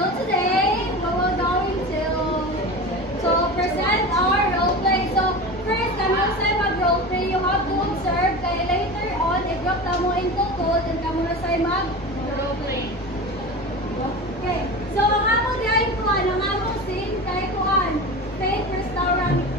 So today, we will going to present our role play. So first, kami sa mag-role play, you have to observe. Kaya later on, i-drop na mo into code and kami na sa mag-role play. Okay. So ang among diay kuan, ang among scene kay kuan, Faith Restaurant.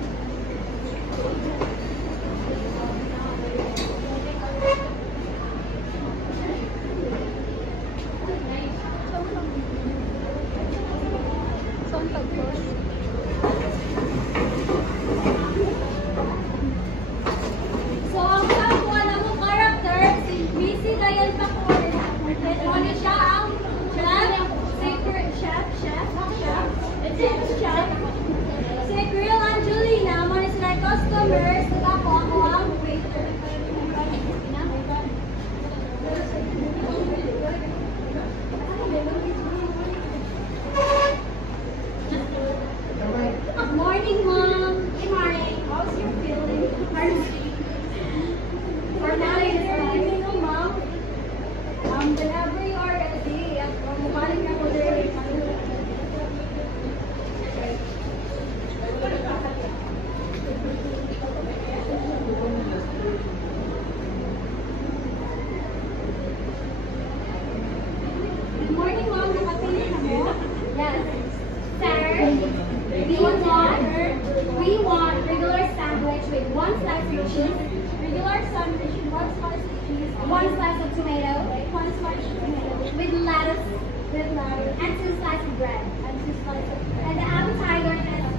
We want regular sandwich with one slice of cheese, regular sandwich with one slice of cheese, one slice of tomato, one slice of tomato with lettuce, and two slices of bread, and the appetizer is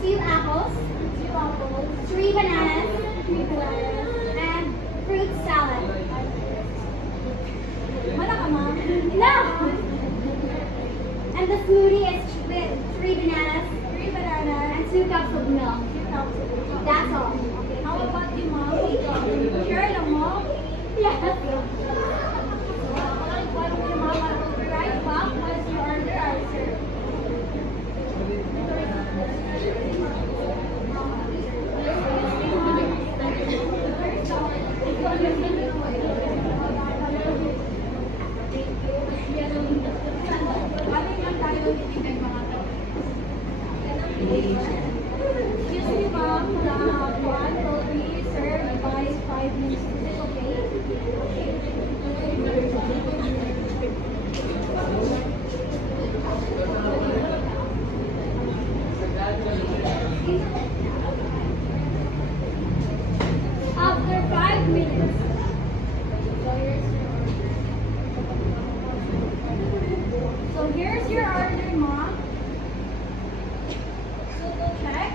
two apples, three bananas, and fruit salad. Wala ka, Mom? No! And the smoothie is with three bananas, and 2 cups of milk. That's all. Okay. How about you, Mom? Sure, no, Mom? Yes. What will your mom will be right back once you order our serve. Excuse me, Mom. One will be served by 5 minutes. Is it okay? After 5 minutes. So here's your order, Mom. Check.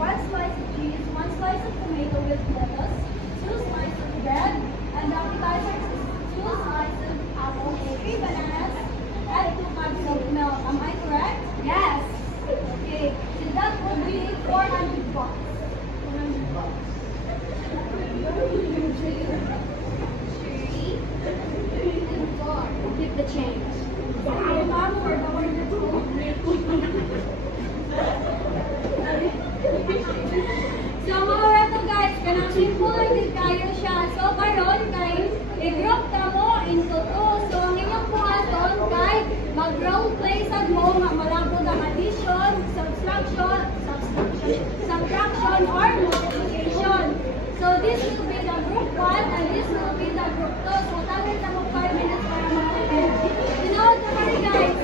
1 slice of cheese, 1 slice of tomato with lettuce, 2 slices of bread, and the appetizer is 2 slices of apples, 3 bananas, and 2 cups of milk. Am I correct? Yes. Okay. So that would be 400 bucks. 400 bucks. 3 and 4. Keep the change. Okay, Mom, for the order 2. So mga rato guys, kanang simple lang din kayo siya. So karon kay i-group ka mo into 2. So ang inyong buhaton kay mag-role play sa mo, malabot ang addition, subtraction, or multiplication. So this will be the group 1 and this will be the group 2. So tawid na mo 5 minutes para mag-prepare. Tinood na kami guys.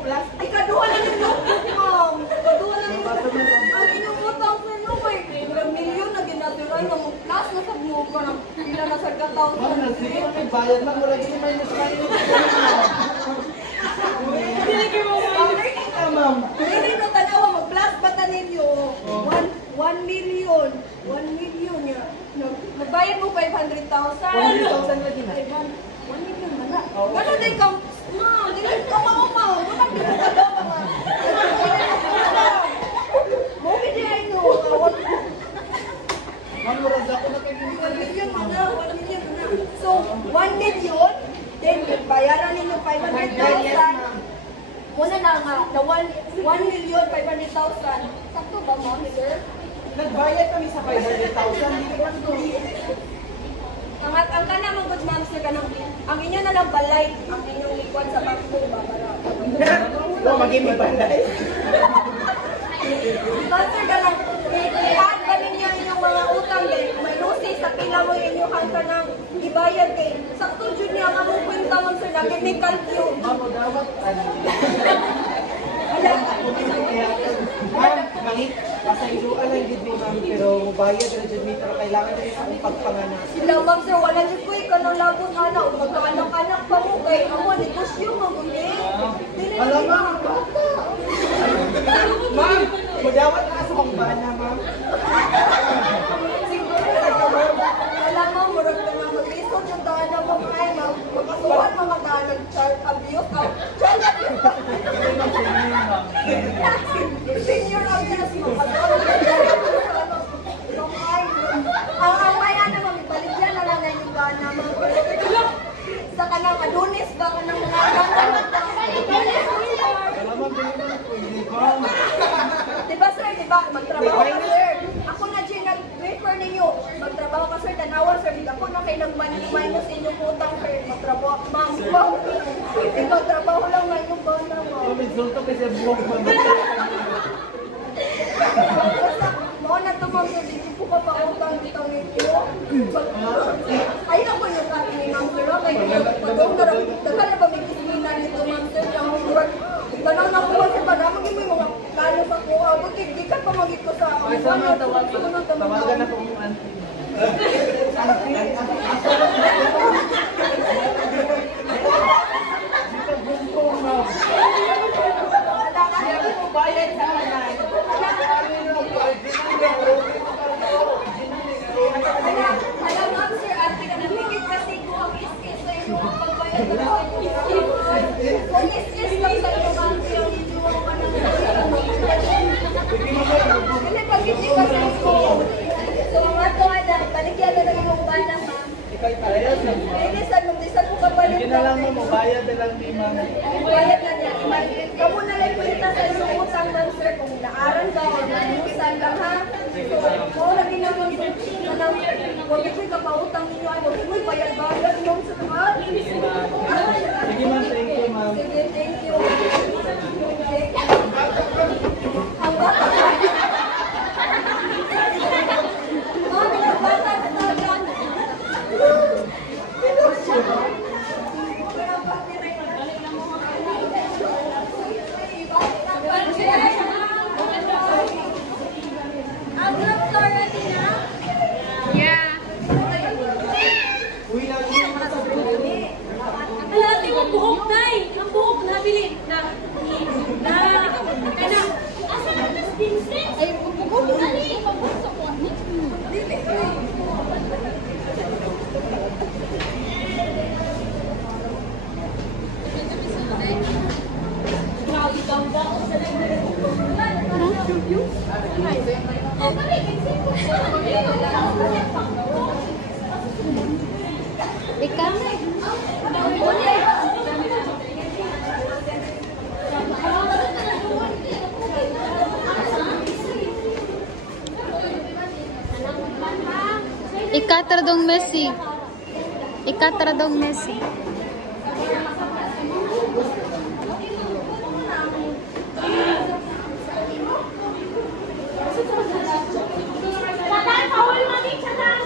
plus. Ay, kaduha lang yung notebook, ma'am. Kaduha lang yung ang inyong utang sa inyo, may milyon na ginaturan na mo. Plus, nasa mo ka ng pila na sa kataon. Ma'am, sige na may bayad lang. Wala gini minus minus. Hindi kayo mo, ma'am. Ma'am. Hindi no, tanawa, mag-plus ba ta ninyo? 1 million. 1 million niya. Magbayad mo 500,000. 100,000 na din ah. 1 million na na. Wala din ka, ma'am. Hindi ka maumaw. Wala din ka daw, ma'am. Mami di ay no. Ma'am, murag ako na kayo. 1 million na. 1 million na. So, 1 million, then bayaran ninyo 500,000. Muna na nga, na 1,500,000. Sakto ba mo, sir? Nagbayad kami sa 500,000. Hindi ka lang Ang kana mong good ma'am sir, ang inyo na lang balay, ang inyong likod sa bangko ba para. Ito, mag-imig balay. Diba sir, ganang i-add ba ninyo inyong mga utang din? May lusi sa pila mo inyong hangka ng ibayad kay sakto dyan niya ka mong kwenta mo sir, na chemical yun. Ma'am, dapat ma'am, mangit, pasayluan lang yun ni ma'am, pero mubayad na dyan ni, pero kailangan na rin sa akong pagpanganak. Sila ma'am sir, wala dyan ko ikaw ng labon anak, o magkaanak-anak pa mo kay amo, negosyo magundi. Alam ma'am, bata. Ma'am, madawat na sa pangbana, ma'am. Alam mo, murag ka na mag-isot yung daan na mo ay magkasuhan mga daan ng child abuse. Child abuse! Senior abuse mo. Ang maya naman, ibaligyan na lang na yung daan na mga sa kanang adunis ba kanang mga daan na Salamat din naman po, hindi ba? diba sir, diba? Magtrabaho ka sir. Ako na dyan nag-refer ninyo. Magtrabaho ka sir, tanawan sir. Ako na kailang minus inyong utang sir. Magtrabaho, ma'am. Magtrabaho lang na inyong bana mo. Resulta kasi buhok mo. Mo na to ma'am sir, dito po ka pa utang dito ninyo. Ay na po yung kami ni ma'am sir. Pagkong na ba may kismina nito ma'am sir? Tanong na po kasi pag amag yung mga lalo sa kuha. Di ka pa magit ko sa Ay, sama, tawagan na po mong auntie. Dito bumpong, ma'am. Hindi mo bayad sa kanay. Alam ma'am sir, ate ka namigit kasi ko ang is-is sa inyo ang pagbayad na kung is-is lang sa inyo ma'am sir, ang inyong ka ng hindi pag hindi ka sa inyo. So ang ato ay baligyan na lang yung bala ma'am. Ikay tayo sa Hindi sa nung disan ko kapalit. Hindi na lang mo, bayad na lang ni ma'am. Bayad na niya. Kamu na lang kulita sa inyong utang ma'am sir kung naaran ka o nanusan lang ha. So, mo lagi na ma'am sir. Huwag ito'y kapautang ninyo ay huwag ito'y bayad-bayad ma'am sir ha. Sige ma'am, thank you ma'am. Sige, thank you. Ang bata. Ma'am, ang bata sa tagan. Ang doktor natin na? Uy, lagi naman sa Alati mo buhok day. Ang buhok na bilin na kana asa na tas pinset ay buhok na ni pabusok ko ni. Ikaw? Ikatradong Messi. Ikatradong Messi. Tatay pawol mami tatay.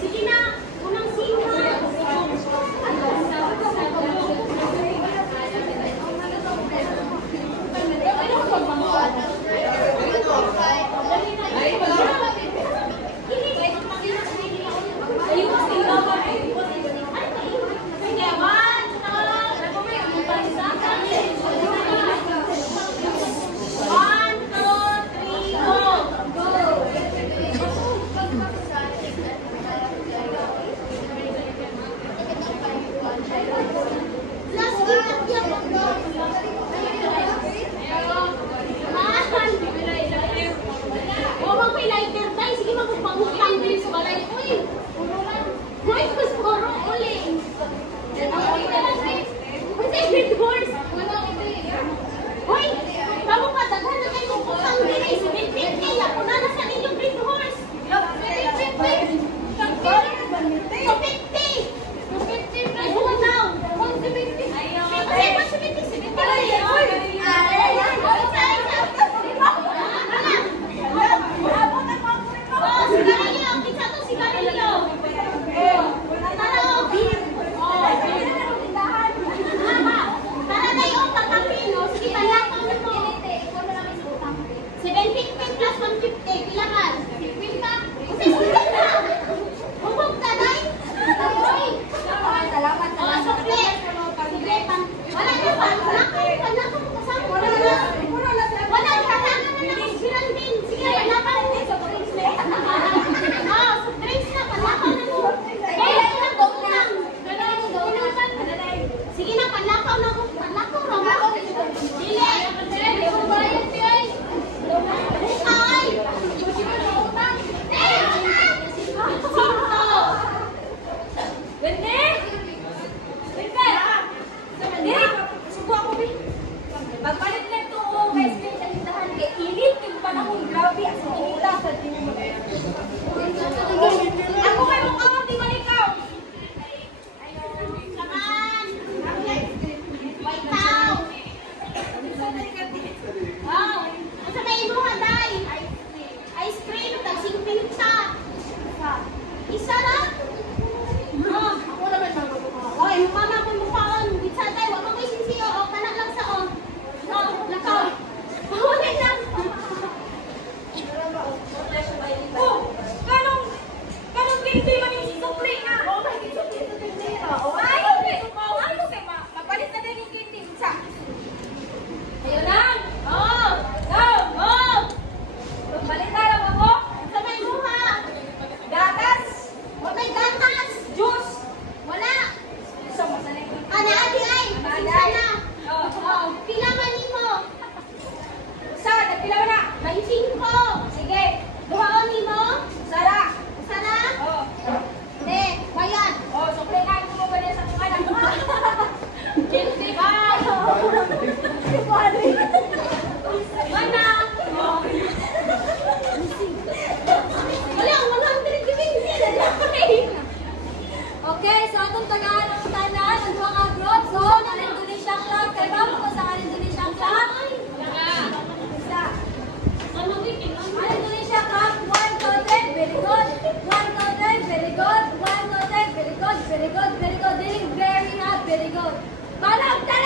Sige na. Una Very good, very good. Very hot, very good. Balag